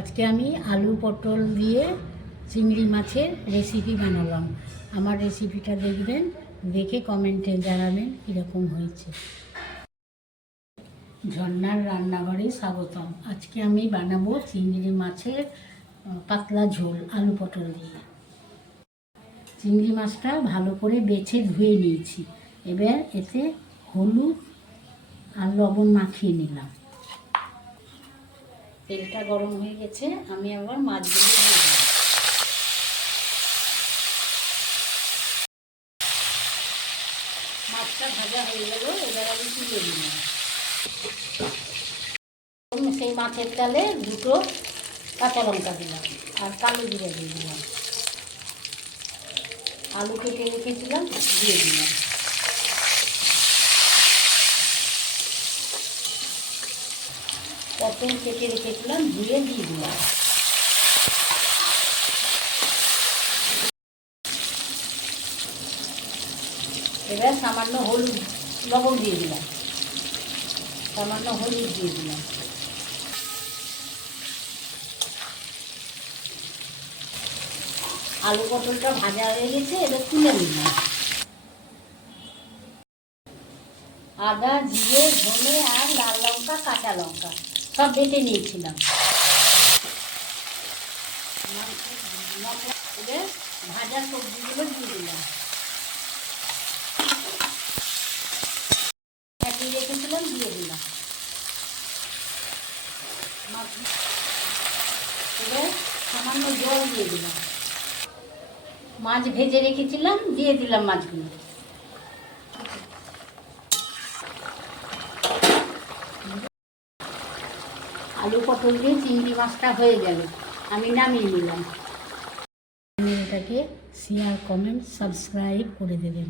আজকে আমি আলু পটল দিয়ে চিংড়ি মাছের রেসিপি বানালাম। আমার রেসিপিটা দেখবেন, দেখে কমেন্টে জানাবেন কীরকম হয়েছে। ঝর্ণার রান্নাঘরে স্বাগতম। আজকে আমি বানাবো চিংড়ি মাছের পাতলা ঝোল আলু পটল দিয়ে। চিংড়ি মাছটা ভালো করে বেছে ধুয়ে নিয়েছি। এবার এতে হলুদ আর লবণ মাখিয়ে নিলাম। তেলটা গরম হয়ে গেছে, আমি আবার মাছগুলো দিয়ে দিলাম। মাছটা ভাজা হয়ে গেল, এবার আমি তুলে দিলাম। সেই মাছের তেলে দুটো কাঁচা লঙ্কা দিলাম আর কালো জিরা দিয়ে দিলাম। আলু কেটে রেখেছিলাম দিয়ে দিলাম। পটল কেটে রেখেছিলাম ধুয়ে দিয়ে দিলাম। এবার সামান্য হলুদ লবণ দিয়ে দিলাম, সামান্য হলুদ দিয়ে দিলাম। আলু পটলটা ভাজা হয়ে গেছে, এবার তুলে নিলাম। আদা, জিরে, ধনে আর লাল লঙ্কা, কাঁচা লঙ্কা সব বেটে নিয়েছিলাম। এবার ভাজা সবজিগুলো দিয়ে দিলাম। কাটিয়ে রেখেছিলাম দিয়ে দিলাম। এবার সামান্য জল দিয়ে দিলাম। মাছ ভেজে রেখেছিলাম দিয়ে দিলাম মাছগুলো। আলু পটল দিয়ে চিংড়ি মাছটা হয়ে গেল, আমি নামিয়ে নিলাম। এটাকে শেয়ার, কমেন্ট, সাবস্ক্রাইব করে দেবেন।